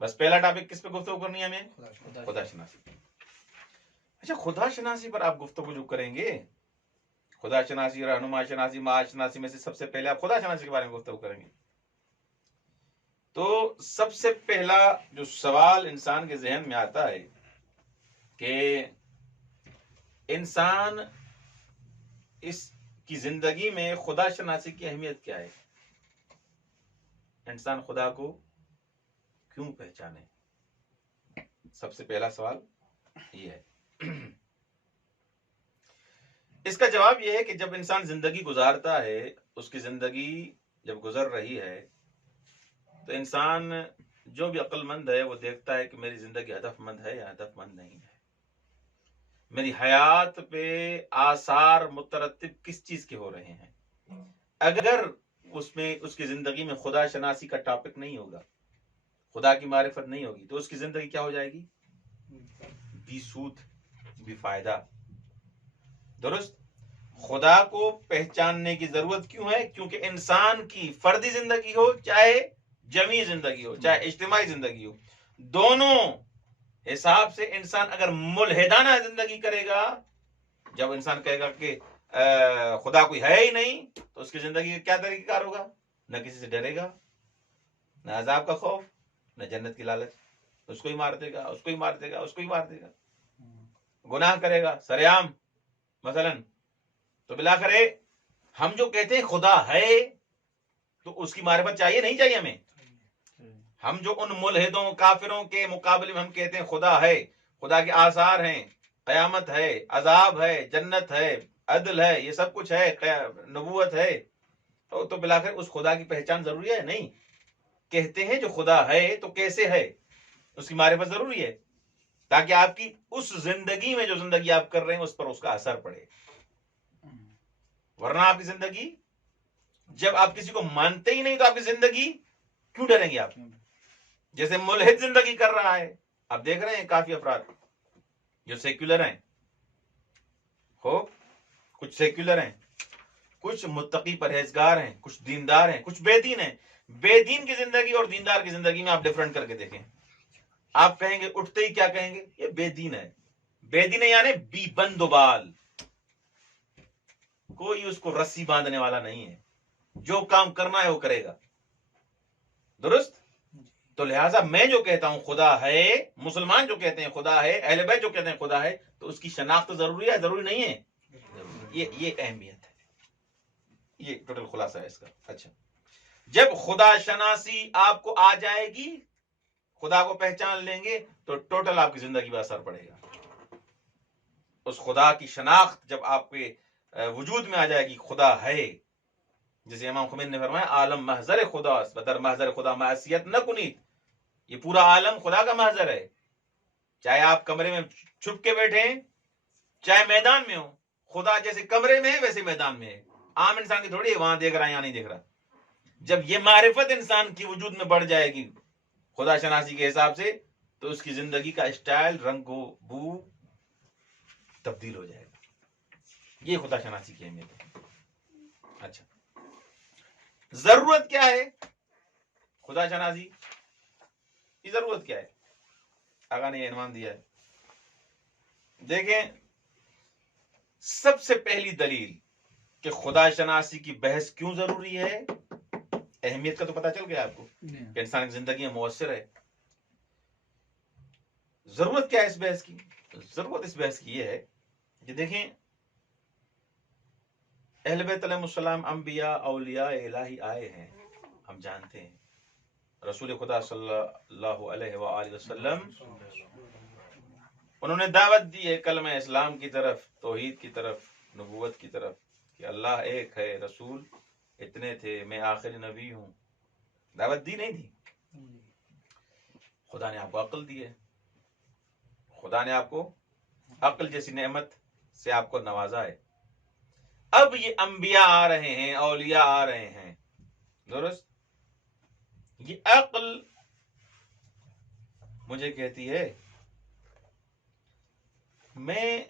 بس پہلا ٹاپک کس پہ گفتگو کرنی ہے ہمیں؟ خدا شناسی. اچھا خدا شناسی پر آپ گفتگو جو کریں گے، خدا شناسی، رہنما شناسی، معاش شناسی میں سے سب سے پہلے آپ خدا شناسی کے بارے میں گفتگو کریں گے. تو سب سے پہلا جو سوال انسان کے ذہن میں آتا ہے کہ انسان اس کی زندگی میں خدا شناسی کی اہمیت کیا ہے؟ انسان خدا کو کیوں پہچانے؟ سب سے پہلا سوال یہ ہے. اس کا جواب یہ ہے کہ جب انسان زندگی گزارتا ہے، اس کی زندگی جب گزر رہی ہے، تو انسان جو بھی عقل مند ہے وہ دیکھتا ہے کہ میری زندگی ہدف مند ہے یا ہدف مند نہیں ہے. میری حیات پہ آثار مترتب کس چیز کے ہو رہے ہیں. اگر اس کی زندگی میں خدا شناسی کا ٹاپک نہیں ہوگا، خدا کی معرفت نہیں ہوگی، تو اس کی زندگی کیا ہو جائے گی؟ بی سود، بی فائدہ. درست. خدا کو پہچاننے کی ضرورت کیوں ہے؟ کیونکہ انسان کی فردی زندگی ہو چاہے جمعی زندگی ہو چاہے اجتماعی زندگی ہو، دونوں حساب سے انسان اگر ملحدانہ زندگی کرے گا، جب انسان کہے گا کہ خدا کوئی ہے ہی نہیں، تو اس کی زندگی کا کیا طریقہ کار ہوگا؟ نہ کسی سے ڈرے گا، نہ عذاب کا خوف، نہ جنت کی لالچ. اس کو ہی مار دے گا، اس کو ہی مار دے گا، اس کو ہی مار دے گا. گناہ کرے گا سریعام مثلا. تو بلاخر ہم جو کہتے ہیں خدا ہے، تو اس کی معرفت چاہیے نہیں چاہیے ہمیں؟ ہم جو ان ملحدوں کافروں کے مقابلے میں ہم کہتے ہیں خدا ہے، خدا کے آثار ہیں، قیامت ہے، عذاب ہے، جنت ہے، عدل ہے، یہ سب کچھ ہے، نبوت ہے، تو بلاخر اس خدا کی پہچان ضروری ہے نہیں؟ کہتے ہیں جو خدا ہے تو کیسے ہے، اس کی معرفت ضروری ہے، تاکہ آپ کی اس زندگی میں جو زندگی آپ کر رہے ہیں اس پر اس کا اثر پڑے. ورنہ آپ کی زندگی، جب آپ کسی کو مانتے ہی نہیں تو آپ کی زندگی کیوں ڈریں گے آپ؟ جیسے ملحد زندگی کر رہا ہے. آپ دیکھ رہے ہیں کافی افراد جو سیکولر ہیں، کچھ سیکولر ہیں، کچھ متقی پرہیزگار ہیں، کچھ دیندار ہیں، کچھ بے دین ہیں. بے دین کی زندگی اور دیندار کی زندگی میں آپ ڈفرنٹ کر کے دیکھیں. آپ کہیں گے اٹھتے ہی کیا کہیں گے؟ یہ بے دین ہے. بے دین ہے یعنی بی بند و بال، کوئی اس کو رسی باندھنے والا نہیں ہے، جو کام کرنا ہے وہ کرے گا. درست. تو لہٰذا میں جو کہتا ہوں خدا ہے، مسلمان جو کہتے ہیں خدا ہے، اہل بیت جو کہتے ہیں خدا ہے، تو اس کی شناخت ضروری ہے ضروری نہیں ہے؟ یہ اہمیت ہے، یہ ٹوٹل خلاصہ ہے اس کا. اچھا، جب خدا شناسی آپ کو آ جائے گی، خدا کو پہچان لیں گے، تو ٹوٹل آپ کی زندگی پہ اثر پڑے گا. اس خدا کی شناخت جب آپ کے وجود میں آ جائے گی، خدا ہے، جسے امام خمینی نے فرمایا عالم محضر خدا بدر محضر خدا معصیت نہ کنیت. یہ پورا عالم خدا کا محضر ہے، چاہے آپ کمرے میں چھپ کے بیٹھے ہیں چاہے میدان میں ہو. خدا جیسے کمرے میں ہے ویسے میدان میں ہے. عام انسان کی تھوڑی ہے وہاں دیکھ رہا ہے یا نہیں دیکھ رہا. جب یہ معرفت انسان کی وجود میں بڑھ جائے گی خدا شناسی کے حساب سے، تو اس کی زندگی کا اسٹائل، رنگ و بو تبدیل ہو جائے گا. یہ خدا شناسی کی اہمیت ہے. اچھا، ضرورت کیا ہے خدا شناسی کی؟ ضرورت کیا ہے؟ آقا نے یہ عنوان دیا ہے. دیکھیں، سب سے پہلی دلیل کہ خدا شناسی کی بحث کیوں ضروری ہے، اہمیت کا تو پتہ چل گیا آپ کو کہ انسان کی زندگی میں مؤثر ہے. ضرورت کیا ہے اس بحث کی؟ ضرورت اس بحث کی یہ ہے کہ دیکھیں، اہل بیت علیہ السلام انبیاء اولیاء الہی آئے ہیں، ہم جانتے ہیں. رسول خدا صلی اللہ علیہ وآلہ وسلم انہوں نے دعوت دی ہے کلمہ اسلام کی طرف، توحید کی طرف، نبوت کی طرف، کہ اللہ ایک ہے، رسول اتنے تھے، میں آخری نبی ہوں. دعوت دی نہیں دی؟ خدا نے آپ کو عقل دی ہے، خدا نے آپ کو عقل جیسی نعمت سے آپ کو نوازا ہے. اب یہ انبیاء آ رہے ہیں، اولیاء آ رہے ہیں. درست. یہ عقل مجھے کہتی ہے، میں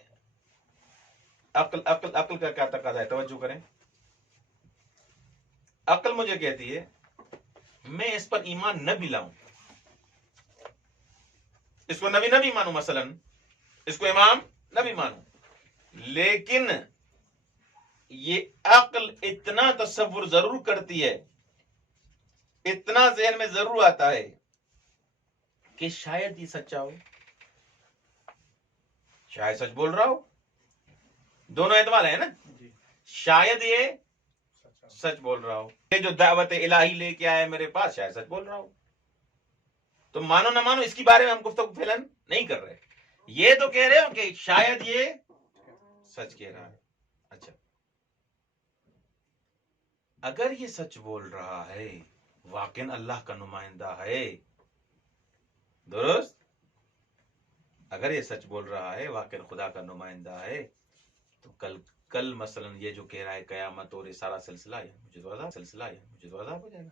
عقل کا کیا تقاضا ہے؟ توجہ کریں. عقل مجھے کہتی ہے میں اس پر ایمان نہ بھی لاؤں، اس کو نبی نبی مانو، مثلا اس کو امام نبی مانو، لیکن یہ عقل اتنا تصور ضرور کرتی ہے، اتنا ذہن میں ضرور آتا ہے کہ شاید یہ سچا ہو، شاید سچ بول رہا ہو، دونوں احتمال ہے نا، شاید یہ سچ بول رہا ہو، یہ جو دعوت الہی لے کے آیا میرے پاس شاید سچ بول رہا ہو. تو مانو نہ مانو اس کے بارے میں ہم گفتگو پھیلن نہیں کر رہے، یہ تو کہہ رہے ہو کہ شاید یہ سچ کہہ رہا ہے. اچھا، اگر یہ سچ بول رہا ہے، واقعاً اللہ کا نمائندہ ہے، درست، اگر یہ سچ بول رہا ہے، واقعاً خدا کا نمائندہ ہے، تو کل مثلا یہ جو کہہ رہا ہے قیامت اور یہ سارا سلسلہ ہے، مجھے تو عذاب ہو جائے گا.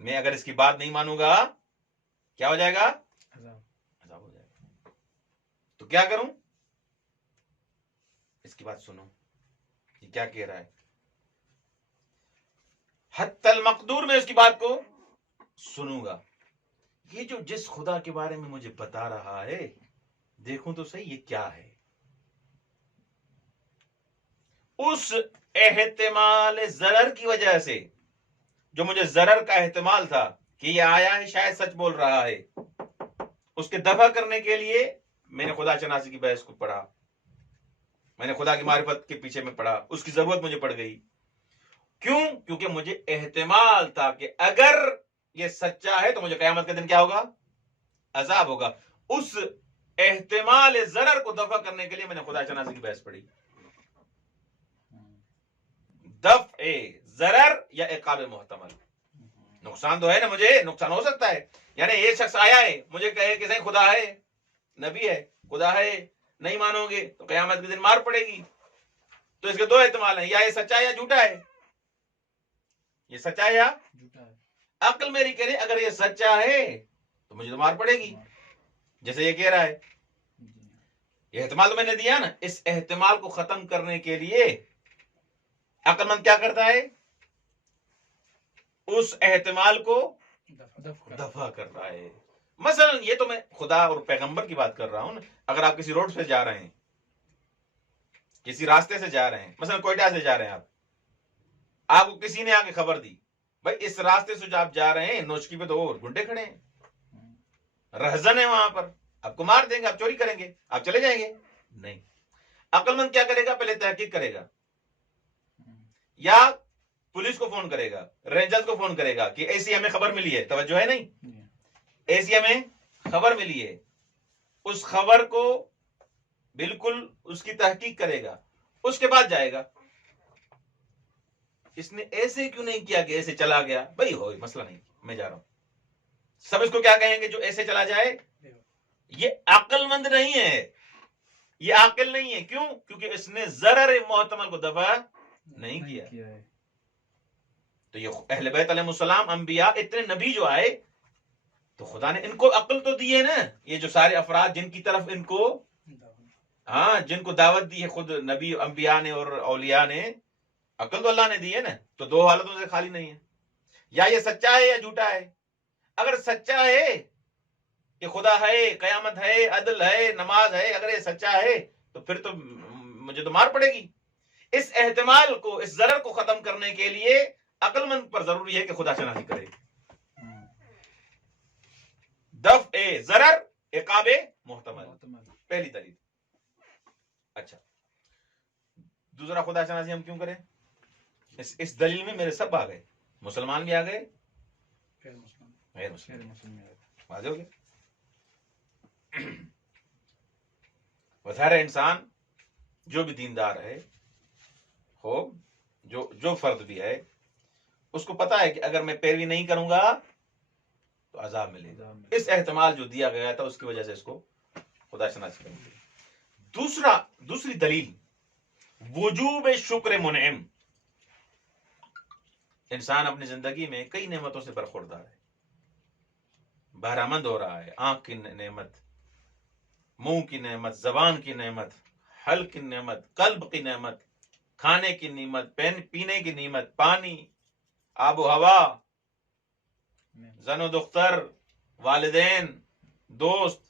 میں اگر اس کی بات نہیں مانوں گا کیا ہو جائے گا؟ عذاب ہو جائے گا. تو کیا کروں؟ اس کی بات سنو، یہ کیا کہہ رہا ہے، حتی المقدور میں اس کی بات کو سنوں گا. یہ جو جس خدا کے بارے میں مجھے بتا رہا ہے، دیکھوں تو صحیح یہ کیا ہے. اس احتمال ضرر کی وجہ سے، جو مجھے ضرر کا احتمال تھا کہ یہ آیا ہے شاید سچ بول رہا ہے، اس کے دفع کرنے کے لیے میں نے خدا شناسی کی بحث کو پڑھا، میں نے خدا کی معرفت کے پیچھے میں پڑھا، اس کی ضرورت مجھے پڑ گئی. کیوں؟ کیونکہ مجھے احتمال تھا کہ اگر یہ سچا ہے تو مجھے قیامت کے دن کیا ہوگا؟ عذاب ہوگا. اس احتمال ضرر کو دفع کرنے کے لیے میں نے خدا شناسی کی بحث پڑھی. دفع ضرر یا عقاب محتمل، نقصان تو ہے نا، مجھے نقصان ہو سکتا ہے. یعنی یہ شخص آیا ہے مجھے کہے کہ صحیح خدا ہے، نبی ہے، خدا ہے، نہیں مانو گے تو قیامت کے دن مار پڑے گی. تو اس کے دو احتمال ہیں، یا یہ سچا ہے یا جھوٹا ہے. یہ سچا ہے یا جھوٹا ہے. عقل میری کہہ رہی اگر یہ سچا ہے تو مجھے تو مار پڑے گی، جیسے یہ کہہ رہا ہے. یہ احتمال تو میں نے دیا نا. اس احتمال کو ختم کرنے کے لیے عقل مند کیا کرتا ہے؟ اس احتمال کو دفع کرتا ہے. مثلا یہ تو میں خدا اور پیغمبر کی بات کر رہا ہوں نا. اگر آپ کسی روڈ سے جا رہے ہیں، کسی راستے سے جا رہے ہیں، مثلا کوئٹہ سے جا رہے ہیں، آپ کو کسی نے آ کے خبر دی بھائی اس راستے سے جو آپ جا رہے ہیں نوچکی پہ تو گنڈے کھڑے ہیں، رہزن ہے وہاں پر، آپ کو مار دیں گے، آپ چوری کریں گے، آپ چلے جائیں گے؟ نہیں. عقل مند کیا کرے گا؟ پہلے تحقیق کرے گا، یا پولیس کو فون کرے گا، رینجرز کو فون کرے گا کہ ایسی ہمیں خبر ملی ہے. توجہ ہے نہیں؟ ایسی ہمیں خبر ملی ہے. اس خبر کو بالکل اس کی تحقیق کرے گا، اس کے بعد جائے گا. اس نے ایسے کیوں نہیں کیا کہ ایسے چلا گیا؟ بھائی ہو مسئلہ نہیں، میں جا رہا ہوں. سب اس کو کیا کہیں گے جو ایسے چلا جائے؟ یہ عقل مند نہیں ہے، یہ عاقل نہیں ہے. کیوں؟ کیونکہ اس نے ضرر محتمل کو دفع نہیں کیا. تو یہ اہل بیت علیہ السلام، انبیاء، اتنے نبی جو آئے تو خدا نے ان کو عقل تو دی ہے نا. یہ جو سارے افراد جن کی طرف ان کو جن کو دعوت دی ہے خود نبی انبیاء نے اور اولیاء نے، عقل تو اللہ نے دی ہے نا. تو دو حالتوں سے خالی نہیں ہے، یا یہ سچا ہے یا جھوٹا ہے. اگر سچا ہے کہ خدا ہے، قیامت ہے، عدل ہے، نماز ہے، اگر یہ سچا ہے تو پھر تو مجھے تو مار پڑے گی. اس احتمال کو، اس ضرر کو ختم کرنے کے لیے عقل مند پر ضروری ہے کہ خدا شناسی کرے. دفع ضرر، عقاب محتمل، پہلی دلیل. اچھا، دوسرا خدا شناسی ہم کیوں کریں؟ اس دلیل میں میرے سب آ گئے، مسلمان بھی آ گئے، غیر مسلم واضح ہو گیا. وظاہر انسان جو بھی دیندار ہے ہو، جو فرد بھی ہے، اس کو پتا ہے کہ اگر میں پیروی نہیں کروں گا تو عذاب ملے گا. اس احتمال جو دیا گیا تھا اس کی وجہ سے اس کو خدا شناسی کریں گے. دوسری دلیل وجوب شکر منعم. انسان اپنی زندگی میں کئی نعمتوں سے برخوردار ہے، بہرامند ہو رہا ہے. آنکھ کی نعمت، منہ کی نعمت، زبان کی نعمت، حلق کی نعمت، قلب کی نعمت، کھانے کی نعمت، پینے کی نعمت، پانی، آب و ہوا، زن و دختر، والدین, دوست,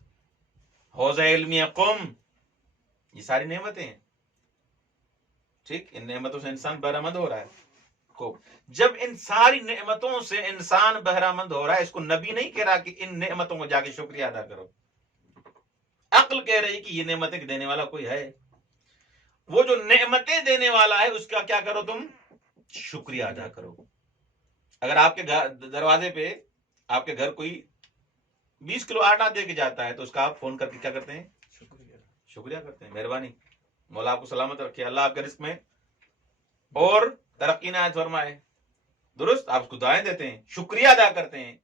حوض علمی قم, یہ ساری نعمتیں ہیں. ٹھیک, ان نعمتوں سے انسان بہرامند ہو رہا ہے. خوب, جب ان ساری نعمتوں سے انسان بہرامند ہو رہا ہے, اس کو نبی نہیں کہہ رہا کہ ان نعمتوں کو جا کے شکریہ ادا کرو. عقل کہہ رہی کہ یہ نعمتیں دینے والا کوئی ہے. وہ جو نعمتیں دینے والا ہے اس کا کیا کرو, تم شکریہ ادا کرو. اگر آپ کے دروازے پہ آپ کے گھر کوئی 20 کلو آٹا دے کے جاتا ہے تو اس کا آپ فون کر کے کیا کرتے ہیں, شکریہ کرتے ہیں. مہربانی, مولا آپ کو سلامت رکھے, اللہ آپ کے رزق میں اور ترقی نہایت فرمائے. درست, آپ اس کو دعائیں دیتے ہیں, شکریہ ادا کرتے ہیں.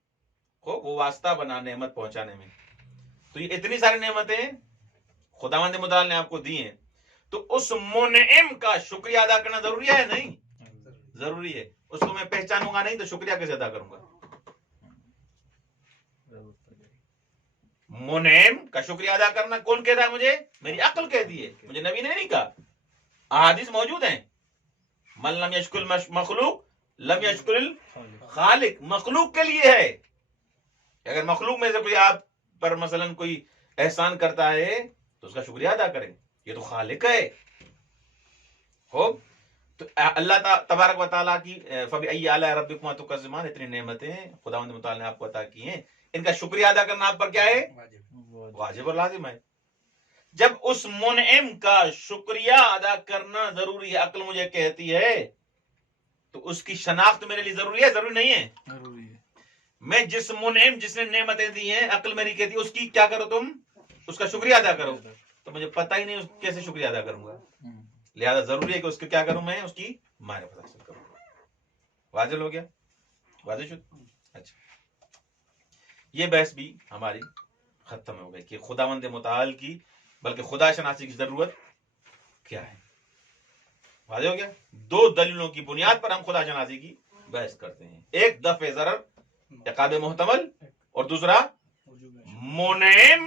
وہ واسطہ بنا نعمت پہنچانے میں. تو یہ اتنی ساری نعمتیں خداوند متعال نے آپ کو دی ہیں, تو اس منعم کا شکریہ ادا کرنا ضروری ہے نہیں؟ ضروری ہے. اس کو میں پہچانوں گا نہیں تو شکریہ کیسے ادا کروں گا؟ منعم کا شکریہ ادا کرنا کون کہتا ہے مجھے؟ میری عقل کہتی ہے, مجھے نبی نے نہیں کہا. احادیث موجود ہیں, من لم یشکر مخلوق لم یشکر الخالق. مخلوق کے لیے ہے. اگر مخلوق میں سے کوئی آپ پر مثلا کوئی احسان کرتا ہے تو اس کا شکریہ ادا کریں, یہ تو خالق ہے. خوب, تو اللہ تبارک و تعالیٰ کی فبأي آلاء ربكما تكذبان, اتنی نعمتیں خداوند متعال نے آپ کو عطا کی ہیں, ان کا شکریہ ادا کرنا آپ پر کیا ہے؟ واجب اور لازم ہے. جب اس منعم کا شکریہ ادا کرنا ضروری ہے, عقل مجھے کہتی ہے, تو اس کی شناخت میرے لیے ضروری ہے, ضروری نہیں ہے؟ ضروری ہے. میں جس منعم جس نے نعمتیں دی ہیں, عقل میری کہتی ہے اس کی کیا کرو, تم اس کا شکریہ ادا کرو. تو مجھے پتہ ہی نہیں کیسے شکریہ ادا کروں گا, لہذا ضروری ہے کہ اس کو کیا کروں, میں اس کی معرفت حاصل کروں. واضح ہو گیا؟ واضح شد. اچھا, یہ بحث بھی ہماری ختم ہو گئی کہ خداوند متعال کی بلکہ خدا شناسی کی ضرورت کیا ہے. واضح ہو گیا؟ 2 دلیلوں کی بنیاد پر ہم خدا شناسی کی بحث کرتے ہیں. ایک دفع ضرر عقاب محتمل, اور دوسرا منعم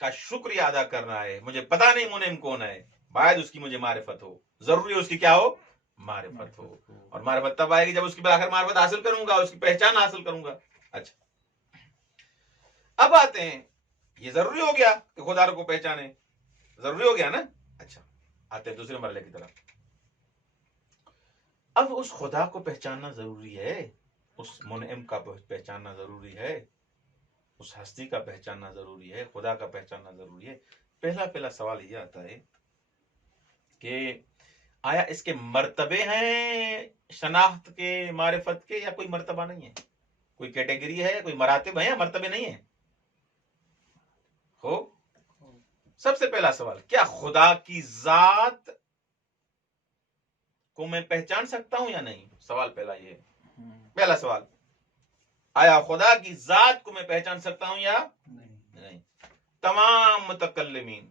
کا شکریہ ادا کرنا ہے. مجھے پتا نہیں منعم کون ہے, باید اس کی مجھے معرفت ہو. ضروری ہے اس کی کیا ہو, معرفت ہو. اور معرفت تب آئے گی جب اس کی بالآخر معرفت حاصل کروں گا, اس کی پہچان حاصل کروں گا. اچھا, اب آتے ہیں, یہ ضروری ہو گیا کہ خدا کو پہچانے, ضروری ہو گیا نا. اچھا, آتے ہیں دوسرے مرحلے کی طرف. اب اس خدا کو پہچاننا ضروری ہے, اس منعم کا پہچاننا ضروری ہے, اس ہستی کا پہچاننا ضروری ہے, خدا کا پہچاننا ضروری ہے. پہلا سوال یہ آتا ہے کہ آیا اس کے مرتبے ہیں شناخت کے, معرفت کے, یا کوئی مرتبہ نہیں ہے, کوئی کیٹیگری ہے, کوئی مراتب ہیں یا مرتبے نہیں ہیں؟ ہو, سب سے پہلا سوال, کیا خدا کی ذات کو میں پہچان سکتا ہوں یا نہیں؟ سوال پہلا یہ ہے. پہلا سوال, آیا خدا کی ذات کو میں پہچان سکتا ہوں یا نہیں؟ تمام متکلمین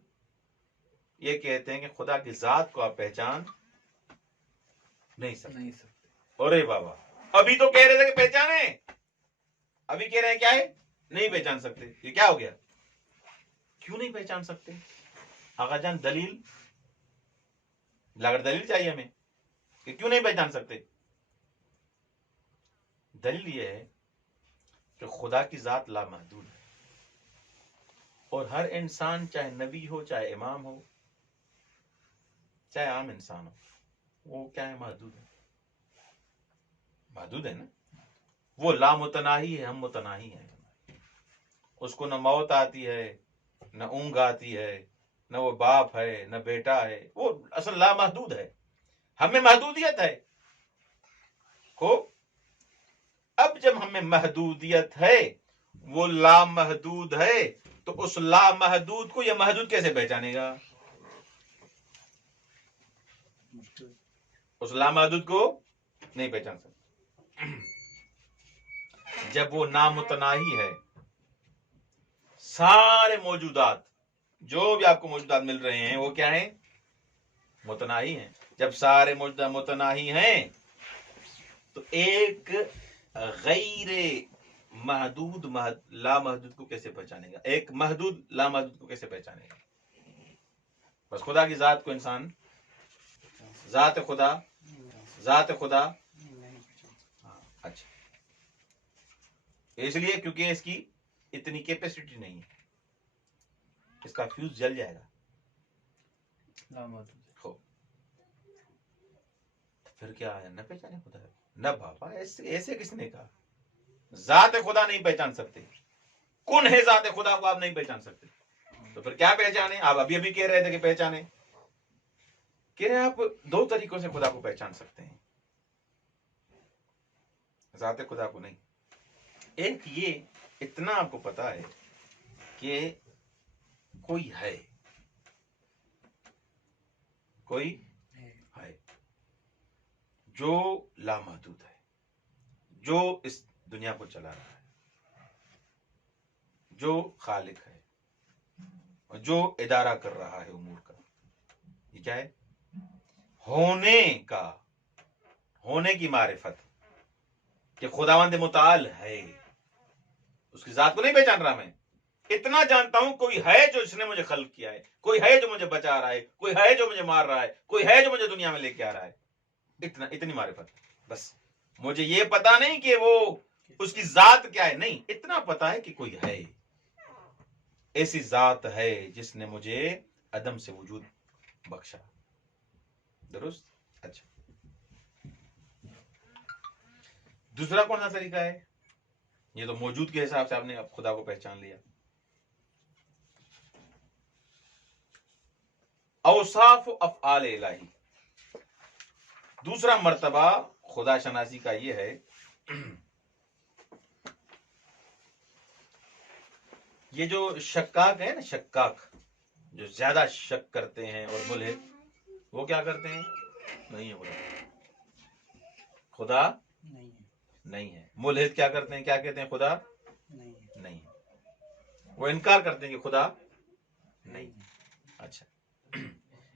یہ کہتے ہیں کہ خدا کی ذات کو آپ پہچان نہیں سکتے. ارے بابا, ابھی تو کہہ رہے تھے کہ پہچانے, ابھی کہہ رہے ہیں کیا ہے, نہیں پہچان سکتے. یہ کیا ہو گیا؟ کیوں نہیں پہچان سکتے آقا جان؟ دلیل, اگر دلیل چاہیے ہمیں کہ کیوں نہیں پہچان سکتے. دلیل یہ ہے کہ خدا کی ذات لامحدود ہے, اور ہر انسان چاہے نبی ہو, چاہے امام ہو, چاہے عام انسان ہو, وہ کیا ہے, محدود ہے. محدود ہے نا. وہ لامتناہی ہے, ہم متناہی ہیں. اس کو نہ موت آتی ہے, نہ اونگ آتی ہے, نہ وہ باپ ہے, نہ بیٹا ہے. وہ اصل لامحدود ہے, ہمیں محدودیت ہے. کو اب جب ہمیں محدودیت ہے, وہ لامحدود ہے, تو اس لامحدود کو یہ محدود کیسے پہچانے گا؟ اس لامحدود کو نہیں پہچان سکتا. جب وہ نامتناہی ہے, سارے موجودات جو بھی آپ کو موجودات مل رہے ہیں وہ کیا ہیں؟ متناہی ہیں. جب سارے موجودات متناہی ہیں تو ایک غیر محدود لامحدود کو کیسے پہچانے گا؟ ایک محدود لامحدود کو کیسے پہچانے گا؟ بس خدا کی ذات کو انسان, ذات خدا. اچھا, اس لیے کیونکہ اس کی اتنی کیپیسٹی نہیں ہے، اس کا فیوز جل جائے گا. ہو پھر کیا ہے؟ نہ پہچانے خدا. نہ بابا، ایسے کس نے کہا؟ ذات خدا نہیں پہچان سکتے. کون ہے ذات خدا کو آپ نہیں پہچان سکتے، تو پھر کیا پہچانے؟ آپ ابھی کہہ رہے تھے کہ پہچانے. کہہ رہے آپ دو طریقوں سے خدا کو پہچان سکتے ہیں، ذات خدا کو نہیں. ایک یہ اتنا آپ کو پتا ہے کہ کوئی ہے، کوئی ہے جو لامحدود ہے، جو اس دنیا کو چلا رہا ہے، جو خالق ہے، جو ادارہ کر رہا ہے امور کا. یہ کیا ہے؟ ہونے کی معرفت، کہ خداوند متعال ہے. اس کی ذات کو نہیں پہچان رہا میں، اتنا جانتا ہوں کوئی ہے جو اس نے مجھے خلق کیا ہے، کوئی ہے جو مجھے بچا رہا ہے، کوئی ہے جو مجھے مار رہا ہے، کوئی ہے جو مجھے دنیا میں لے کے آ رہا ہے. اتنی معرفت. بس مجھے یہ پتا نہیں کہ وہ اس کی ذات کیا ہے، نہیں، اتنا پتا ہے کہ کوئی ہے، ایسی ذات ہے جس نے مجھے عدم سے وجود بخشا. درست. اچھا، دوسرا کون سا طریقہ ہے؟ یہ تو موجود کے حساب سے آپ نے اب خدا کو پہچان لیا. اوصاف و افعال الہی. دوسرا مرتبہ خدا شناسی کا یہ ہے، یہ جو شکاک ہے نا، شکاک جو زیادہ شک کرتے ہیں اور ملحد، وہ کیا کرتے ہیں؟ نہیں ہے خدا نہیں ہے. ملحد کیا کرتے ہیں؟ کیا کہتے ہیں؟ خدا نہیں ہے. وہ انکار کرتے ہیں کہ خدا نہیں. اچھا،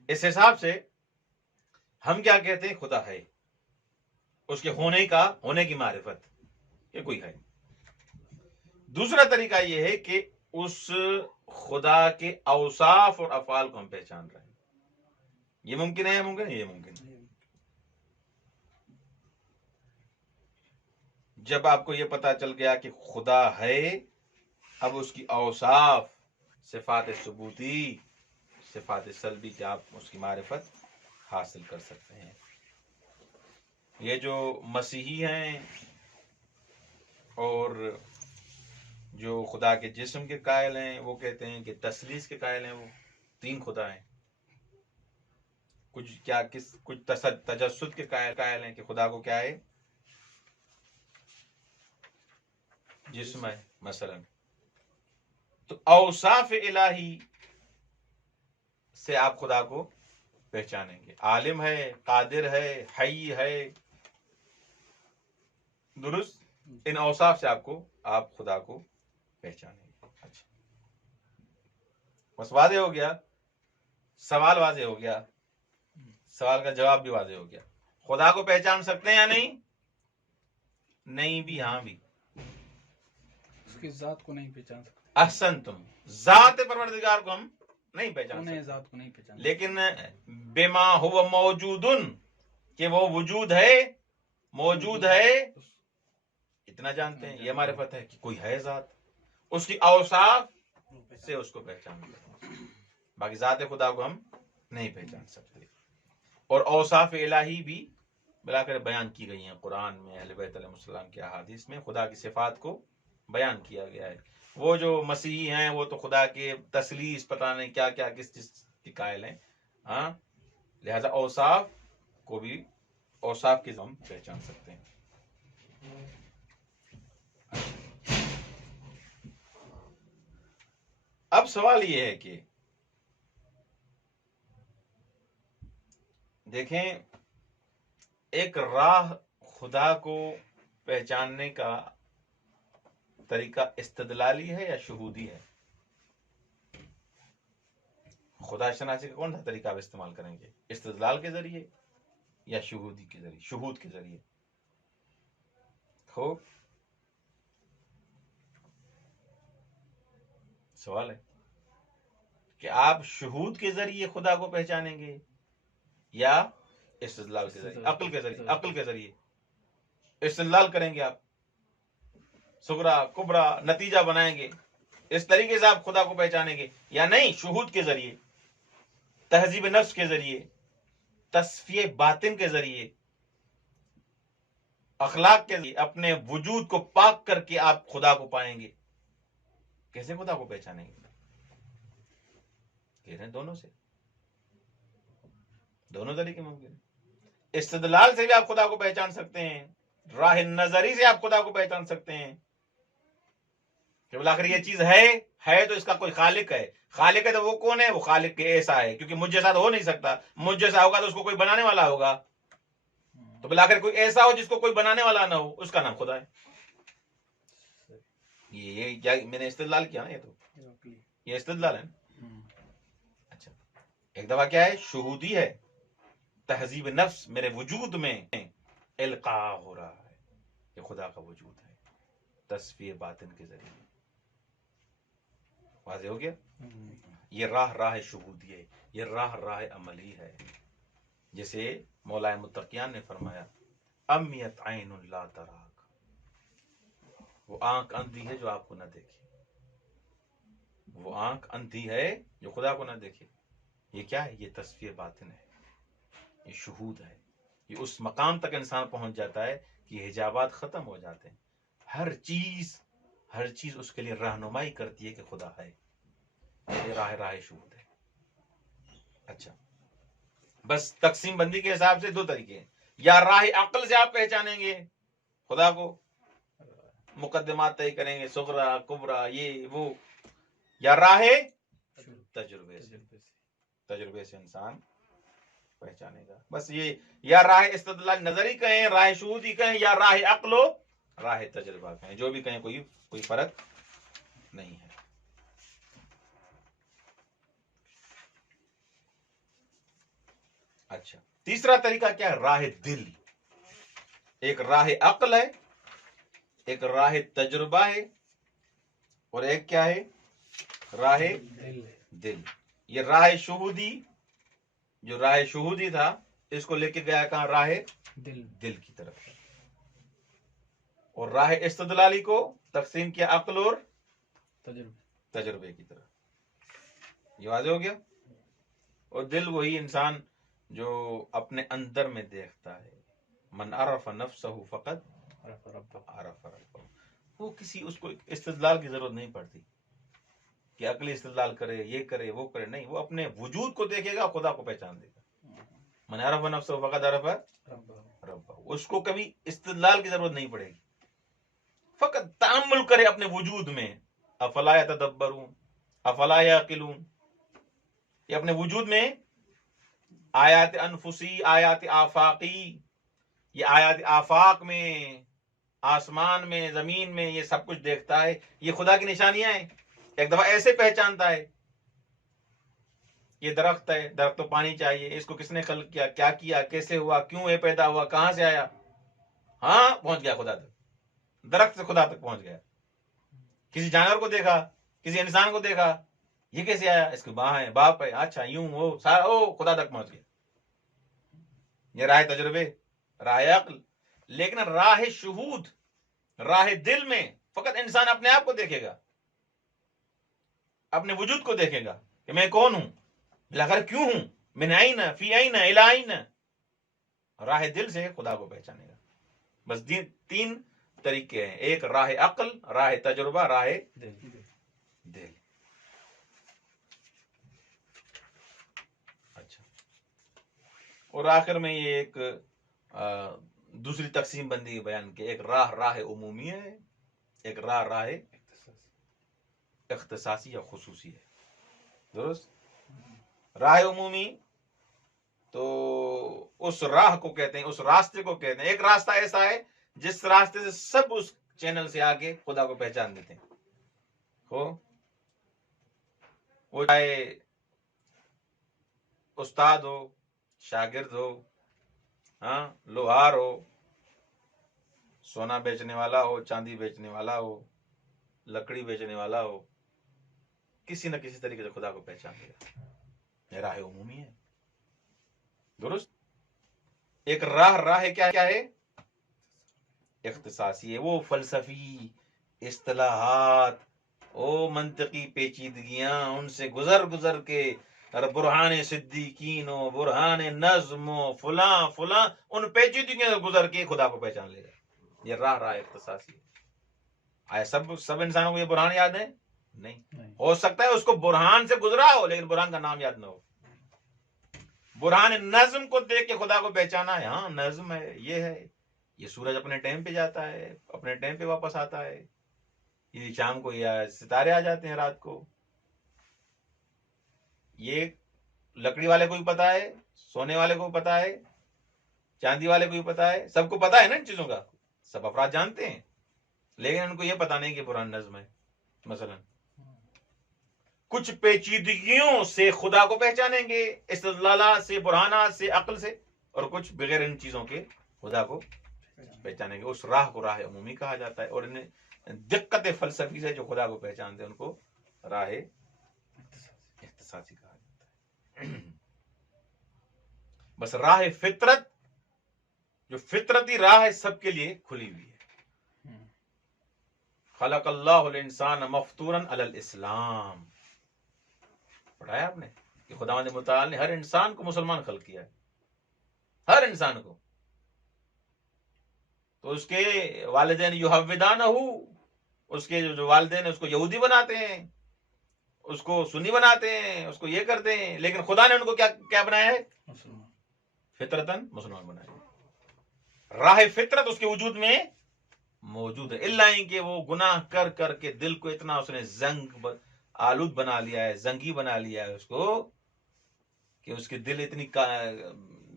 اس حساب سے ہم کیا کہتے ہیں؟ خدا ہے، اس کے ہونے کی معرفت کہ کوئی ہے. دوسرا طریقہ یہ ہے کہ اس خدا کے اوصاف اور افعال کو ہم پہچان رہے ہیں. یہ ممکن ہے؟ ممکن ہے؟ یہ ممکن ہے. جب آپ کو یہ پتا چل گیا کہ خدا ہے، اب اس کی اوصاف، صفات ثبوتی، صفات سلبی، کہ آپ اس کی معرفت حاصل کر سکتے ہیں. یہ جو مسیحی ہیں اور جو خدا کے جسم کے قائل ہیں، وہ کہتے ہیں کہ تثلیث کے قائل ہیں، وہ تین خدا ہیں. کچھ تجسد کے قائل ہیں کہ خدا کو کیا ہے؟ جسم ہے مثلا. تو اوصاف الہی سے آپ خدا کو پہچانیں گے. عالم ہے، قادر ہے، حی ہے. درست. ان اوصاف سے آپ خدا کو پہچانیں گے. اچھا، بس واضح ہو گیا، سوال واضح ہو گیا، سوال کا جواب بھی واضح ہو گیا. خدا کو پہچان سکتے ہیں یا نہیں؟ نہیں بھی ہاں بھی. اس کی ذات کو نہیں پہچان سکتے. احسن، تم ذات پروردگار کو ہم نہیں پہچان سکتے، ذات کو نہیں پہچان، لیکن بما ہوا موجود، کہ وہ وجود ہے، موجود ہے، اتنا جانتے ہیں. یہ معرفت ہے کہ کوئی ہے ذات، اس کی اوصاف سے اس کو پہچان لیں. باقی ذات خدا کو ہم نہیں پہچان سکتے. اور اوصاف الہی بھی بلا کر بیان کی گئی ہیں قرآن میں، اہل بیت علیہ السلام کے احادیث میں خدا کی صفات کو بیان کیا گیا ہے. وہ جو مسیحی ہیں وہ تو خدا کے تثلیث پتہ نہیں کیا کیا کس چیز کی قائل ہیں. ہاں، لہذا اوصاف کو بھی اوصاف کی ہم پہچان سکتے ہیں. اب سوال یہ ہے کہ دیکھیں، ایک راہ خدا کو پہچاننے کا طریقہ استدلالی ہے یا شہودی ہے؟ خدا شناسی کا کون سا طریقہ آپ استعمال کریں گے؟ استدلال کے ذریعے یا شہودی کے ذریعے؟ شہود کے ذریعے. خوب سوال ہے کہ آپ شہود کے ذریعے خدا کو پہچانیں گے یا استدلال کے ذریعے، عقل کے ذریعے. استدلال کریں گے آپ. سغرا کبرا نتیجہ بنائیں گے، اس طریقے سے آپ خدا کو پہچانیں گے، یا نہیں، شہود کے ذریعے، تہذیب نفس کے ذریعے، تصفیہ باطن کے ذریعے، اخلاق کے ذریعے، اپنے وجود کو پاک کر کے آپ خدا کو پائیں گے۔ کیسے خدا کو پہچانیں گے؟ کہہ رہے ہیں دونوں سے، دونوں طریقے ممکن ہیں۔ استدلال سے بھی آپ خدا کو پہچان سکتے ہیں، راہ نظری سے آپ خدا کو پہچان سکتے ہیں کہ بالآخر یہ چیز ہے تو اس کا کوئی خالق ہے، خالق ہے تو وہ کون ہے؟ وہ خالق کے ایسا ہے، کیونکہ مجھ جیسا تو ہو نہیں سکتا، مجھ جیسا ہوگا تو اس کو کوئی بنانے والا ہوگا، تو بالآخر کوئی ایسا ہو جس کو کوئی بنانے والا نہ ہو، اس کا نام خدا ہے۔ یہ کیا میں نے استدلال کیا نا، یہ استدلال ہے نا۔ اچھا، ایک دفعہ کیا ہے؟ شہودی ہے، تہذیب نفس میرے وجود میں القاء ہو رہا ہے کہ خدا کا وجود ہے، تصفیہ باطن کے ذریعے۔ واضح ہو گیا؟ یہ راہ شہودی ہے، یہ راہ عملی ہے، جسے مولا متقیان نے فرمایا امیت عین لا تراک، وہ آنکھ اندھی ہے جو آپ کو نہ دیکھے، وہ آنکھ اندھی ہے جو خدا کو نہ دیکھے۔ یہ کیا ہے؟ یہ تصفیہ باطن ہے، یہ شہود ہے، یہ اس مقام تک انسان پہنچ جاتا ہے کہ حجابات ختم ہو جاتے ہیں، ہر چیز اس کے لیے رہنمائی کرتی ہے کہ خدا ہے۔ یہ راہ شہود ہے۔ اچھا، بس تقسیم بندی کے حساب سے دو طریقے ہیں، یا راہ عقل سے آپ پہچانیں گے خدا کو، مقدمات طے کریں گے، صغرا کبرا یہ وہ، یا راہ تجربے سے انسان پہچانے گا۔ بس یہ، یا راہ استدلال نظری کہیں، راہ شہودی کہیں، یا راہ عقل و راہ تجربہ کہیں، جو بھی کہیں کوئی فرق نہیں ہے۔ اچھا، تیسرا طریقہ کیا ہے؟ راہ دل۔ ایک راہ عقل ہے، ایک راہ تجربہ ہے، اور ایک کیا ہے؟ راہ دل۔ یہ راہ شہودی، جو راہ شہودی تھا، اس کو لے کے گیا کہاں؟ راہ دل کی طرف، اور راہ استدلالی کو تقسیم کیا عقل اور تجربے کی طرف۔ یہ واضح ہو گیا؟ اور دل وہی انسان جو اپنے اندر میں دیکھتا ہے، من عرف نفسہ فقط عرف ربہ، وہ کسی اس کو استدلال کی ضرورت نہیں پڑتی کہ عقلی استدلال کرے، یہ کرے وہ کرے، نہیں، وہ اپنے وجود کو دیکھے گا، خدا کو پہچان دے گا۔ من عرف نفسہ فقط عرف ربہ، اس کو کبھی استدلال کی ضرورت نہیں پڑے گی، فقط تأمل کرے اپنے وجود میں، افلا یتدبرون افلا یعقلون، یہ اپنے وجود میں آیات انفسی، آیات آفاقی، یہ آیات آفاق میں، آسمان میں، زمین میں، یہ سب کچھ دیکھتا ہے، یہ خدا کی نشانیاں ہیں۔ ایک دفعہ ایسے پہچانتا ہے، یہ درخت ہے، درخت تو پانی چاہیے، اس کو کس نے خلق کیا، کیسے ہوا، کیوں یہ پیدا ہوا، کہاں سے آیا، ہاں پہنچ گیا خدا تک، درخت سے خدا تک پہنچ گیا۔ کسی جانور کو دیکھا، کسی انسان کو دیکھا، یہ کیسے آیا، اس کی ماں ہے، باپ ہے، اچھا یوں وہ سارا خدا تک پہنچ گیا۔ یہ راہ تجربے، راہ عقل۔ لیکن راہ شہود، راہ دل میں فقط انسان اپنے آپ کو دیکھے گا، اپنے وجود کو دیکھے گا کہ میں کون ہوں، بالآخر کیوں ہوں، من عین فی عین الی عین۔ راہ دل سے خدا کو پہچانے گا۔ بس تین طریقے ہیں، ایک راہ عقل، راہ تجربہ، راہ دل۔ اچھا، اور آخر میں یہ ایک دوسری تقسیم بندی بیان کی، ایک راہ عمومی ہے، ایک راہ اختصاصی یا خصوصی ہے۔ درست؟ راہ عمومی تو اس راہ کو کہتے ہیں، اس راستے کو کہتے ہیں، ایک راستہ ایسا ہے جس راستے سے سب اس چینل سے آگے خدا کو پہچان دیتے ہیں، وہ چاہے استاد ہو، شاگرد ہو، ہاں لوہار ہو، سونا بیچنے والا ہو، چاندی بیچنے والا ہو، لکڑی بیچنے والا ہو، کسی نہ کسی طریقے سے خدا کو پہچان دے گا۔ یہ راہ عمومی ہے۔ درست؟ ایک راہ کیا ہے؟ اختصاصی ہے، وہ فلسفی اصطلاحات، او منطقی پیچیدگیاں، ان سے گزر گزر کے برہان صدیقین و برہان نظم و فلاں فلاں، ان پیچیدگیوں سے گزر کے خدا کو پہچان لے گا. یہ راہ اختصاصی ہے. آیا سب انسانوں کو یہ برہان یاد ہے؟ نہیں. ہو سکتا ہے اس کو برہان سے گزرا ہو لیکن برہان کا نام یاد نہ ہو. برہان نظم کو دیکھ کے خدا کو پہچانا ہے. ہاں نظم ہے، یہ سورج اپنے ٹائم پہ جاتا ہے، اپنے ٹائم پہ واپس آتا ہے، یہ شام کو یا ستارے آ جاتے ہیں رات کو. یہ لکڑی والے کو بھی پتا ہے، سونے والے کو بھی پتا ہے، چاندی والے کو بھی پتا ہے، سب کو پتا ہے نا ان چیزوں کا، سب افراد جانتے ہیں، لیکن ان کو یہ پتا نہیں کہ برہان نظم ہے. مثلا کچھ پیچیدگیوں سے خدا کو پہچانیں گے، استدلالات سے، برہانات سے، عقل سے، اور کچھ بغیر ان چیزوں کے خدا کو پہچانیں گے. اس راہ کو راہ عمومی کہا جاتا ہے، اور انہیں دقت فلسفی سے جو خدا کو پہچانتے ہیں ان کو راہ اختصاصی کہا جاتا ہے. بس راہ فطرت، جو فطرتی راہ ہے، سب کے لیے کھلی ہوئی ہے. خلق اللہ الانسان مفطورا علی الاسلام، پڑھایا آپ نے کہ خداوند متعال نے ہر انسان کو مسلمان خلق کیا ہے، ہر انسان کو. تو اس کے والدین یحودانہ، اس کے جو والدین اس کو یہودی بناتے ہیں، اس کو سنی بناتے ہیں، اس کو یہ کرتے ہیں، لیکن خدا نے ان کو کیا بنایا ہے؟ مسلمان. فطرتاً مسلمان بنایا ہے. راہ فطرت اس کے وجود میں موجود ہے، اللہ کہ وہ گناہ کر کر کے دل کو اتنا اس نے زنگ آلود بنا لیا ہے، زنگی بنا لیا ہے اس کو، کہ اس کے دل اتنی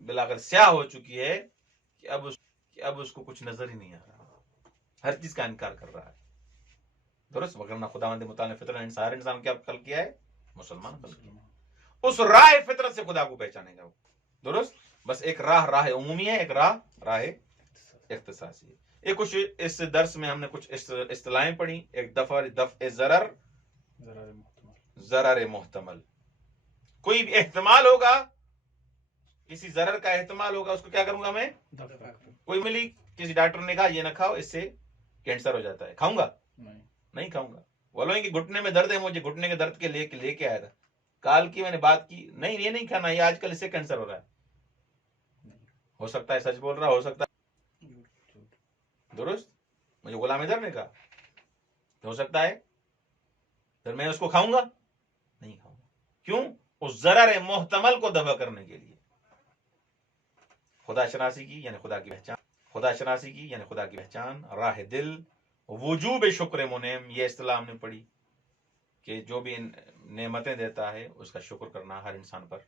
بلا کر سیاہ ہو چکی ہے کہ اب اس کو کچھ نظر ہی نہیں آ رہا، ہر چیز کا انکار کر رہا ہے. درست. وگرنہ خداوند متعال نے فطرت سارے انسان کیا خلق کیا ہے؟ مسلمان خلق کیا. اس راہ فطرت سے خدا کو پہچانے گا وہ. درست. بس ایک راہ عمومی ہے، ایک راہ اختصاصی ہے. ایک کچھ اس درس میں ہم نے کچھ اصطلاحیں پڑھی. ایک دفع ضرر محتمل، کوئی بھی احتمال ہوگا، کسی ضرر کا احتمال ہوگا، اس کو کیا کروں گا میں؟ کوئی ملی، کسی ڈاکٹر نے کہا یہ نہ کھاؤ، اس سے کینسر ہو جاتا ہے، کھاؤں گا؟ نہیں کھاؤں گا. بولو کہ گھٹنے میں درد ہے، مجھے گھٹنے کے درد کے لے کے آیا تھا، کال کی میں نے بات کی، نہیں یہ نہیں کھانا، یہ آج کل اس سے کینسر ہو رہا ہے. ہو سکتا ہے سچ بول رہا، ہو سکتا ہے درست. مجھے غلام ادھر نے کہا، ہو سکتا ہے، پھر میں اس کو کھاؤں گا؟ نہیں کھاؤں گا. کیوں؟ اس ضرر محتمل کو دفع کرنے کے لیے. خدا شناسی کی یعنی خدا کی پہچان، خدا شناسی کی یعنی خدا کی پہچان، راہ دل، وجوب شکر منعم. یہ اصطلاح ہم نے پڑھی کہ جو بھی نعمتیں دیتا ہے اس کا شکر کرنا ہر انسان پر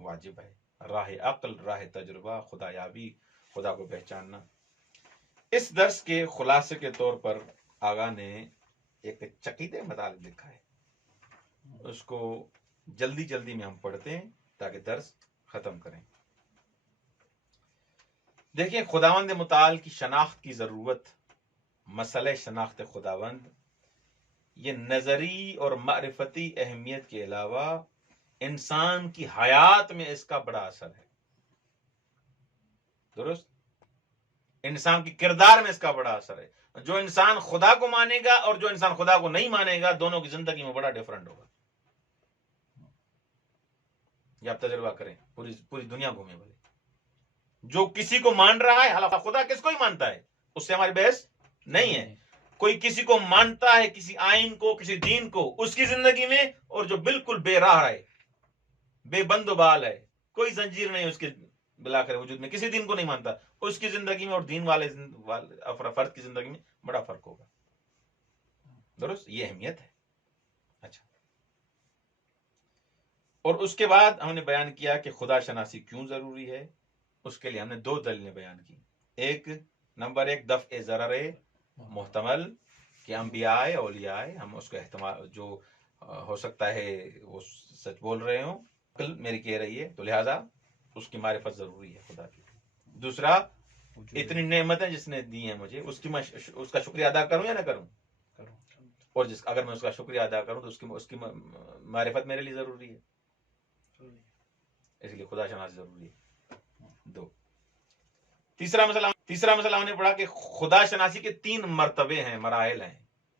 واجب ہے. راہ عقل، راہ تجربہ، خدا یابی، خدا کو پہچاننا. اس درس کے خلاصے کے طور پر آغا نے ایک چقیدہ مطالب لکھا ہے، اس کو جلدی میں ہم پڑھتے ہیں تاکہ درس ختم کریں. دیکھیں، خداوند متعال کی شناخت کی ضرورت، مسئلہ شناخت خداوند، یہ نظری اور معرفتی اہمیت کے علاوہ انسان کی حیات میں اس کا بڑا اثر ہے. درست. انسان کی کردار میں اس کا بڑا اثر ہے. جو انسان خدا کو مانے گا اور جو انسان خدا کو نہیں مانے گا، دونوں کی زندگی میں بڑا ڈفرنٹ ہوگا. یہ آپ تجربہ کریں، پوری دنیا گھومے بولے. جو کسی کو مان رہا ہے، حالانکہ خدا کس کو ہی مانتا ہے، اس سے ہماری بحث نہیں ہے. کوئی کسی کو مانتا ہے، کسی آئین کو، کسی دین کو، اس کی زندگی میں، اور جو بالکل بے راہ ہے، بے بند و بال ہے، کوئی زنجیر نہیں اس کے بلا کر وجود میں، کسی دین کو نہیں مانتا، اس کی زندگی میں اور دین والے فرد کی زندگی میں بڑا فرق ہوگا. درست. یہ اہمیت ہے. اچھا، اور اس کے بعد ہم نے بیان کیا کہ خدا شناسی کیوں ضروری ہے. اس کے لیے ہم نے 2 دلیلیں بیان کی. نمبر 1 دفع ضرر محتمل، کہ انبیاء اولیاء ہم اس کا احتمال جو ہو سکتا ہے وہ سچ بول رہے ہوں، عقل میری کہہ رہی ہے، تو لہذا اس کی معرفت ضروری ہے خدا کی. دوسرا، اتنی نعمتیں جس نے دی ہیں مجھے، اس کا شکریہ ادا کروں یا نہ کروں، اور اگر میں اس کا شکریہ ادا کروں تو اس کی معرفت میرے لیے ضروری ہے، اس لیے خدا شناسی ضروری ہے. 2. تیسرا مسئلہ ہم نے پڑھا کہ خدا شناسی کے 3 مرتبے ہیں، مراحل ہیں.